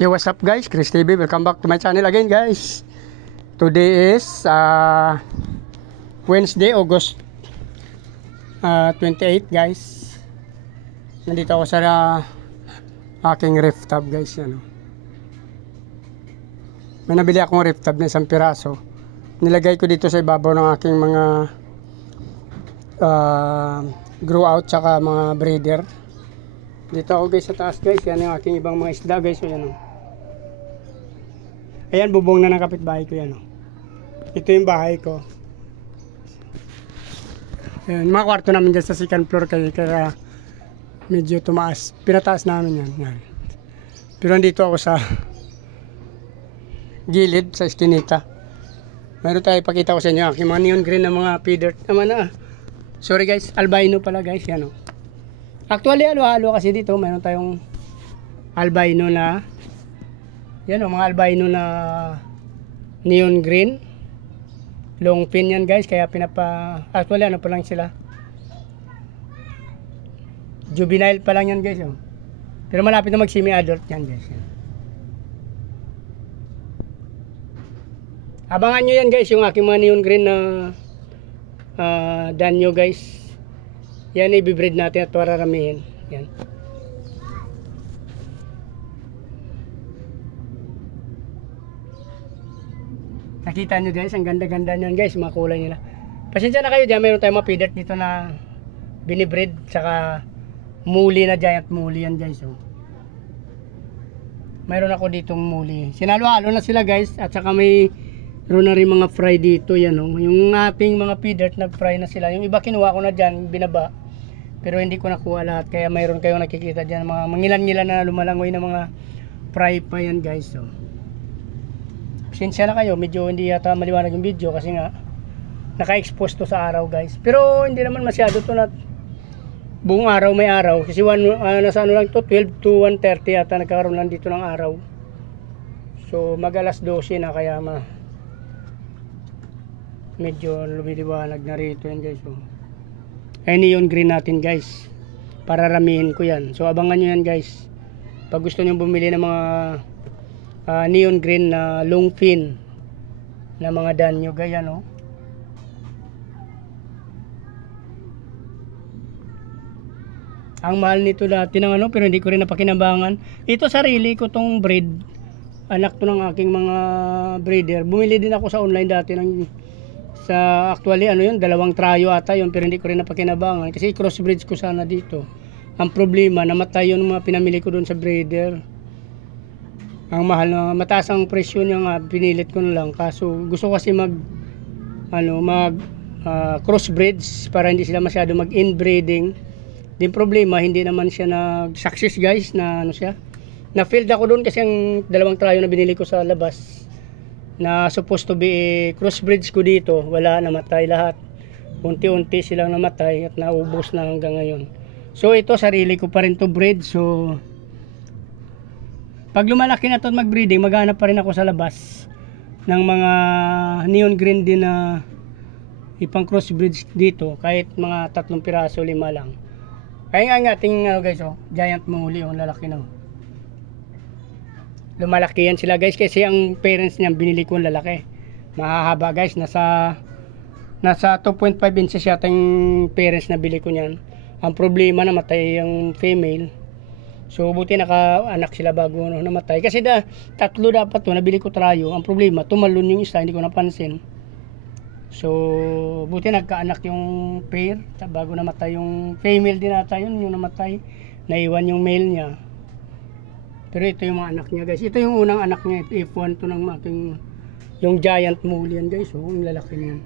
Yo, what's up guys? Chris TV, welcome back to my channel again guys. Today is Wednesday, August 28 guys. Nandito ako sa aking ref tab guys. Yan, may nabili akong ref tab na isang piraso. Nilagay ko dito sa ibabaw ng aking mga grow out tsaka mga breeder. Dito ako guys sa taas guys. Yan yung aking ibang mga isda guys. So, yan, ayan, bubong na ng kapitbahay ko yan. Ito yung bahay ko. Ayan, mga kwarto namin dyan sa second floor kaya medyo tumaas. Pinataas namin yan. Pero nandito ako sa gilid, sa eskinita. Meron tayo ipakita ko sa inyo aking mga neon green na mga feeder. Sorry guys, albino pala guys. Yan, Actually, halo-halo kasi dito. Meron tayong albino na yan, mga albino na neon green. Long fin yan guys. Kaya actually pa lang sila. Juvenile pa lang yan guys. Pero malapit na mag semi-adult yan guys. Abangan nyo yan guys. Yung aking mga neon green na danyo guys. Yan, i-breed natin at wararamihin. Yan. Nakita nyo guys, ang ganda-ganda nyan guys, mga kulay nila. Pasensya na kayo dyan, meron tayong mga feeder dito na binibreed, saka muli na giant muli yan guys. Mayroon ako ditong muli. Sinalo-halo na sila guys, at saka mayroon na rin mga fry dito. Yan, yung ating mga feeder, nag-fry na sila. Yung iba kinuha ko na dyan, binaba. Pero hindi ko nakuha lahat, kaya mayroon kayong nakikita dyan, mga mangilan-ngilan na lumalangoy na mga fry pa yan guys. Pasensya na kayo, medyo hindi yata maliwanag yung video kasi nga naka-expose to sa araw guys. Pero hindi naman masyado to na buong araw may araw. Kasi nasa ano lang to, 12 to 1:30 yata nagkakaroon lang dito ng araw. So mag alas 12 na, kaya medyo lumiliwanag na rito yan guys. Ay, neon green natin guys. Para ramihin ko yan. So abangan nyo yan guys. Pag gusto nyo bumili ng mga neon green na long fin na mga danyo gaya ang mahal nito dati ng pero hindi ko rin napakinabangan. Ito sarili ko tong breed, anak to ng aking mga breeder. Bumili din ako sa online dati actually yun, 2 trayo ata yun, pero hindi ko rin napakinabangan kasi crossbreeds ko sana dito. Ang problema, namatay yung mga pinamili ko doon sa breeder. Ang mahal na, mataas ang presyo niya nga, pinilit ko na lang. Kaso gusto kasi crossbreeds para hindi sila masyado mag-inbreeding. Din problema, hindi naman siya nag-success guys na na failed ako doon kasi ang 2 trayo na binili ko sa labas na supposed to be crossbreeds ko dito, wala, namatay lahat. Unti-unti silang namatay at naubos na hanggang ngayon. So ito, sarili ko pa rin to breed. So pag lumalaki na ito mag-breeding, maghanap pa rin ako sa labas ng mga neon green din na ipang crossbreeds dito, kahit mga 3 piraso, 5 lang. Kaya nga tingnan guys, giant muli yung lalaki na. Lumalaki yan sila guys kasi ang parents niyan binili ko ng lalaki. Mahahaba guys, nasa 2.5 inches yata yung parents na bili ko niyan. Ang problema, namatay yung female. So buti naka-anak sila bago namatay. Kasi 3 dapat nabili ko trayo. Ang problema, tumalon yung isa, hindi ko napansin. So buti nagka-anak yung pair bago namatay yung female din ata yun, yung namatay. Naiwan yung male niya. Pero ito yung mga anak niya guys. Ito yung unang anak niya. F1 to ng aking yung giant muli yan guys. Yung lalaki niyan.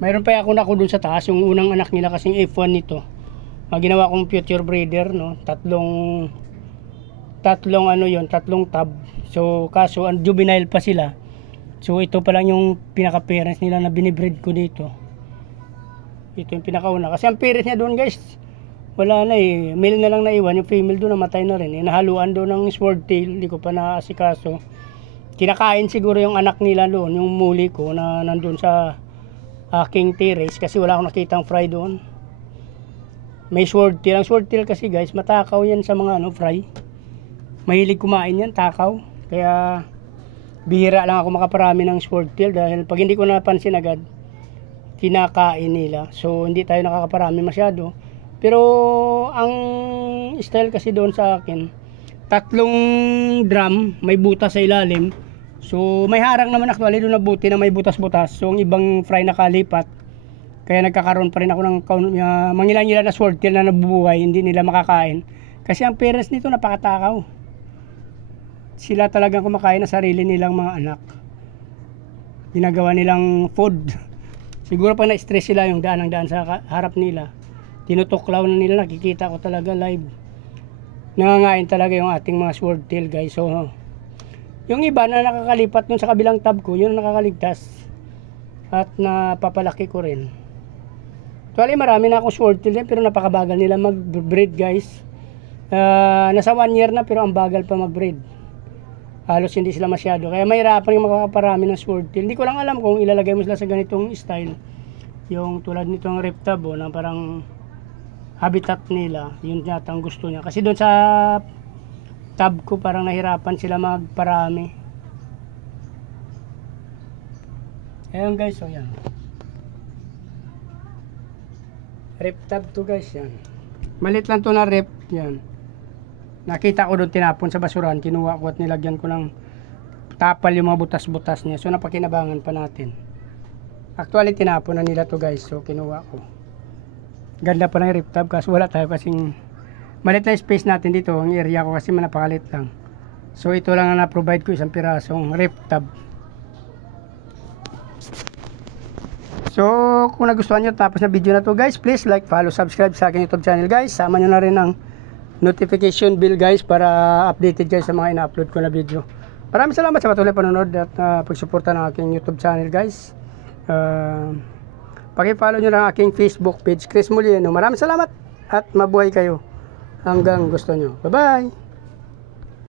Mayroon pa ako dun sa taas, yung unang anak nila kasing F1 nito. Ginawa kong future breeder, tatlong tab. So kaso ang juvenile pa sila. So ito pa lang yung pinaka parents nila na binibreed ko dito. Ito yung pinakauna kasi ang parents niya doon guys, wala na male na lang naiwan, yung female doon namatay na rin. Nahaluan doon ng sword tail, hindi ko pa naasikaso. Kinakain siguro yung anak nila doon, yung muli ko na nandun sa aking terrace kasi wala akong nakitang fry doon. May sword tail. Ang sword tail kasi guys, matakaw yan sa mga fry. mahilig kumain yan, takaw. Kaya bihira lang ako makaparami ng swordtail dahil pag hindi ko napansin agad, kinakain nila. So hindi tayo nakakaparami masyado. Pero ang style kasi doon sa akin, 3 drum, may butas sa ilalim. So may harang naman actually doon na buti na may butas-butas. So ang ibang fry nakalipat. Kaya nagkakaroon pa rin ako ng mangilan-ngilan na swordtail na nabubuhay, hindi nila makakain. Kasi ang parents nito napakatakaw. Sila talagang kumakain ng sarili nilang mga anak. Ginagawa nilang food. Siguro pag na-stress sila yung daan ng daan sa harap nila, tinutuklaw na nila, nakikita ko talaga live. Nangangain talaga yung ating mga swordtail guys. So yung iba na nakakalipat nun sa kabilang tab ko, yun ang nakakaligtas. At napapalaki ko rin. Actually marami na akong swordtail din, pero napakabagal nila mag-breed guys. Nasa 1 year na pero ang bagal pa mag-breed. Halos hindi sila masyado. Kaya mahirapan yung makakaparami ng swordtail. Hindi ko lang alam kung ilalagay mo sila sa ganitong style. Yung tulad nitong reptab na parang habitat nila. Yun yata ang gusto niya. Kasi doon sa tab ko parang nahirapan sila magparami. Ayan guys, so yan. Reptab to guys, yan. Malit lang to na rep, yan. Nakita ko doon tinapon sa basuran, kinuha ko at nilagyan ko ng tapal yung mga butas-butas niya. So napakinabangan pa natin. Actually tinapon na nila to guys, so kinuha ko. Ganda pa ng reptab kasi wala tayo kasing malit na space natin dito, ang area ko kasi napakalit lang. So ito lang na na-provide ko, isang pirasong reptab. So kung nagustuhan nyo tapos na video na to guys, please like, follow, subscribe sa aking YouTube channel guys. Sama nyo na rin ang notification bell guys para updated guys sa mga ina-upload ko na video. Maraming salamat sa patuloy panonood at pagsuporta ng aking YouTube channel guys. Paki-follow nyo lang ang aking Facebook page, Chris Molino. Maraming salamat at mabuhay kayo hanggang gusto nyo. Bye bye!